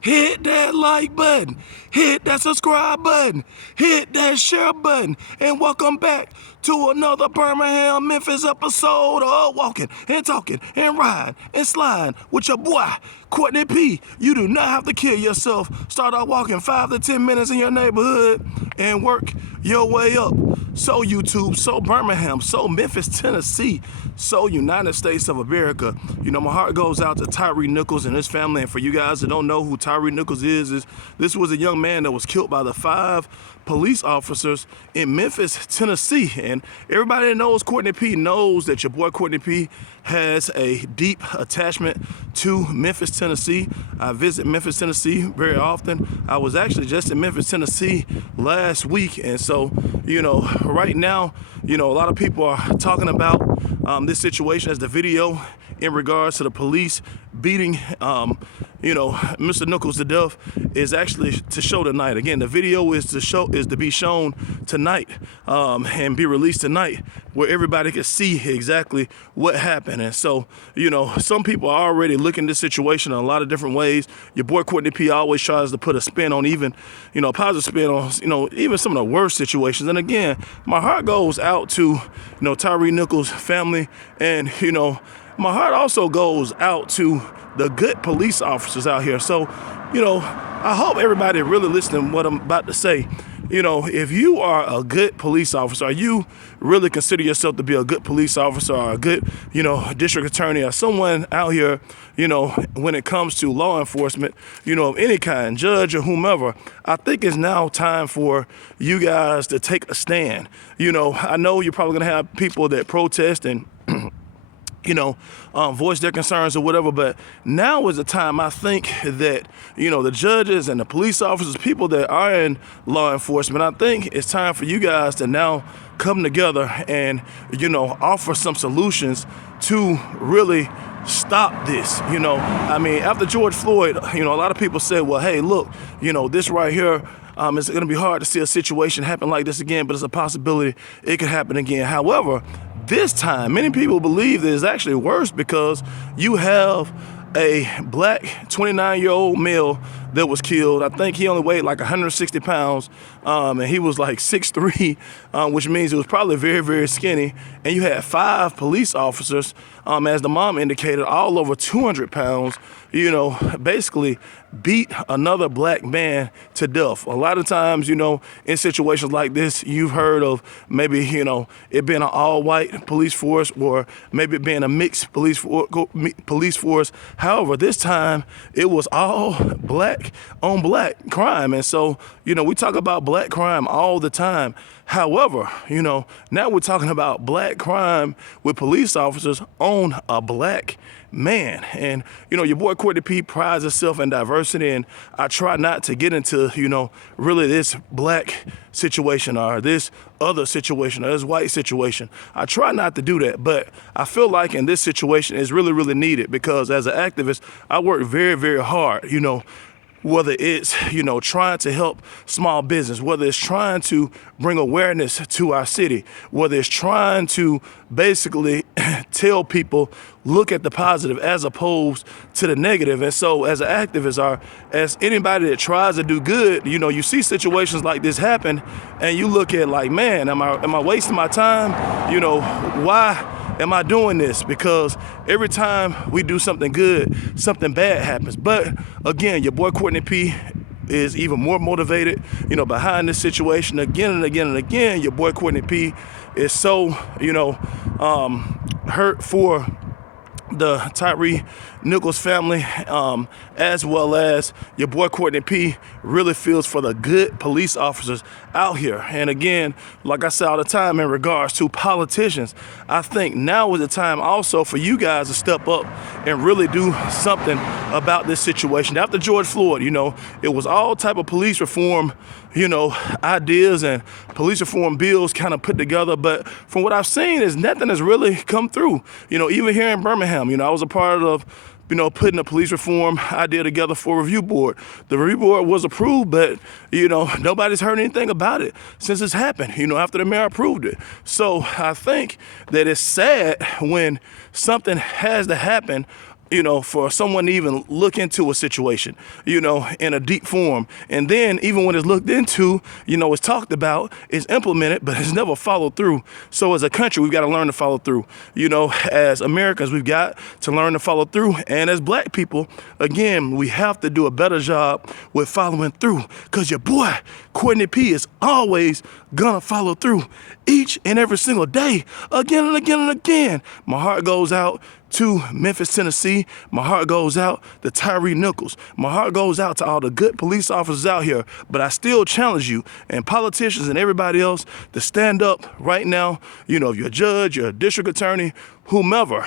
hit that like button, hit that subscribe button, hit that share button, and welcome back to another Birmingham, Memphis episode of Walking and Talking and Riding and Sliding with your boy, Courtney P. You do not have to kill yourself. Start out walking 5 to 10 minutes in your neighborhood and work your way up. So YouTube, so Birmingham, so Memphis, Tennessee, so United States of America. You know, my heart goes out to Tyre Nichols and his family. And for you guys that don't know who Tyre Nichols is this was a young man that was killed by the 5 police officers in Memphis, Tennessee. And everybody that knows Courtney P knows that your boy Courtney P has a deep attachment to Memphis, Tennessee. I visit Memphis, Tennessee very often. I was actually just in Memphis, Tennessee last week. And so, you know, right now, you know, a lot of people are talking about this situation as the video in regards to the police beating, you know, Mr. Nichols to death is actually to show tonight. Again, the video is to be shown tonight and be released tonight, where everybody can see exactly what happened. And so, you know, some people are already looking at this situation in a lot of different ways. Your boy Courtney P always tries to put a spin on even, you know, a positive spin on, you know, even some of the worst situations. And again, my heart goes out to, you know, Tyre Nichols' family, and, you know, my heart also goes out to the good police officers out here. So, you know, I hope everybody really listening to what I'm about to say. You know, if you are a good police officer, or you really consider yourself to be a good police officer or a good, you know, district attorney or someone out here, you know, when it comes to law enforcement, you know, of any kind, judge or whomever, I think it's now time for you guys to take a stand. You know, I know you're probably gonna have people that protest and you know, voice their concerns or whatever, but now is the time, I think, that, you know, the judges and the police officers, people that are in law enforcement, I think it's time for you guys to now come together and, you know, offer some solutions to really stop this. You know, I mean, after George Floyd, you know, a lot of people said, well, hey, look, you know, this right here, it's going to be hard to see a situation happen like this again, but it's a possibility it could happen again. However, this time, many people believe that it's actually worse because you have a black 29-year-old male that was killed. I think he only weighed like 160 pounds, and he was like 6'3", which means he was probably very, very skinny. And you had 5 police officers, as the mom indicated, all over 200 pounds, you know, basically beat another black man to death. A lot of times, you know, in situations like this, you've heard of maybe, you know, it being an all-white police force or maybe it being a mixed police force. However, this time it was all black on black crime. And so, you know, we talk about black crime all the time. However, you know, now we're talking about black crime with police officers on a black man. And, you know, your boy Courtney P prides himself in diversity, and I try not to get into, you know, really this black situation or this other situation or this white situation. I try not to do that, but I feel like in this situation it's really, really needed because as an activist, I work very, very hard, you know, whether it's, you know, trying to help small business, whether it's trying to bring awareness to our city, whether it's trying to basically tell people, look at the positive as opposed to the negative. And so as an activist or as anybody that tries to do good, you know, you see situations like this happen and you look at like, man, am I wasting my time? You know, why am I doing this? Because every time we do something good, something bad happens. But again, your boy Courtney P is even more motivated, you know, behind this situation again and again and again. Your boy Courtney P is so, you know, hurt for the Tyre Nichols family, as well as your boy Courtney P really feels for the good police officers out here. And again, like I say all the time in regards to politicians, I think now is the time also for you guys to step up and really do something about this situation. After George Floyd, you know, it was all type of police reform, you know, ideas and police reform bills kind of put together, but from what I've seen is nothing has really come through. You know, even here in Birmingham, you know, I was a part of, you know, putting a police reform idea together for a review board. The review board was approved, but, you know, nobody's heard anything about it since it's happened, you know, after the mayor approved it. So I think that it's sad when something has to happen for someone to even look into a situation, in a deep form. And then even when it's looked into, it's talked about, it's implemented, but it's never followed through. So as a country, we've got to learn to follow through. As Americans, we've got to learn to follow through. And as black people, again, we have to do a better job with following through, because your boy, Courtney P, is always gonna follow through each and every single day, again and again and again. My heart goes out to Memphis, Tennessee. My heart goes out to Tyre Nichols. My heart goes out to all the good police officers out here. But I still challenge you and politicians and everybody else to stand up right now. If you're a judge, you're a district attorney, whomever,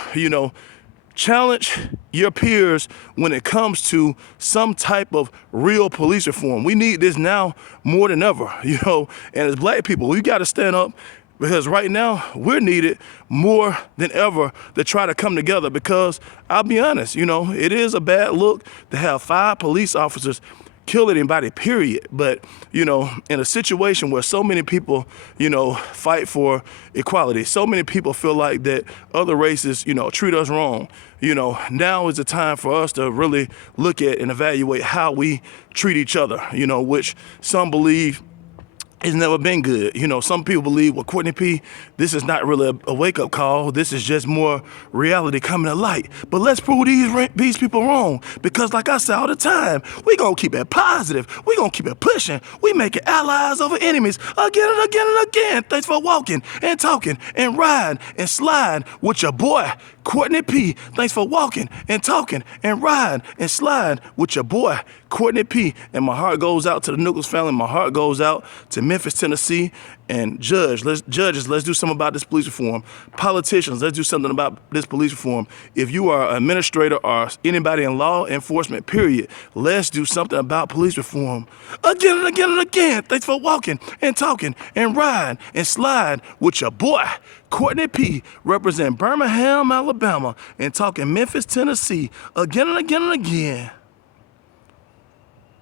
challenge your peers when it comes to some type of real police reform. We need this now more than ever, and as black people, we got to stand up, because right now we're needed more than ever to try to come together. Because I'll be honest, it is a bad look to have 5 police officers kill anybody, period. But, in a situation where so many people, fight for equality, so many people feel like that other races, treat us wrong, now is the time for us to really look at and evaluate how we treat each other, which some believe it's never been good. Some people believe, well, Courtney P, this is not really a wake-up call. This is just more reality coming to light. But let's prove these people wrong. Because like I say all the time, we gonna keep it positive. We gonna keep it pushing. We making allies over enemies again and again and again. Thanks for walking and talking and riding and sliding with your boy, Courtney P. Thanks for walking and talking and riding and sliding with your boy, Courtney P. And my heart goes out to the Nichols family. My heart goes out to Memphis, Tennessee. And judges, let's do something about this police reform. Politicians, let's do something about this police reform. If you are an administrator or anybody in law enforcement, period, let's do something about police reform. Again and again and again. Thanks for walking and talking and riding and sliding with your boy, Courtney P, representing Birmingham, Alabama, and talking Memphis, Tennessee, again and again and again.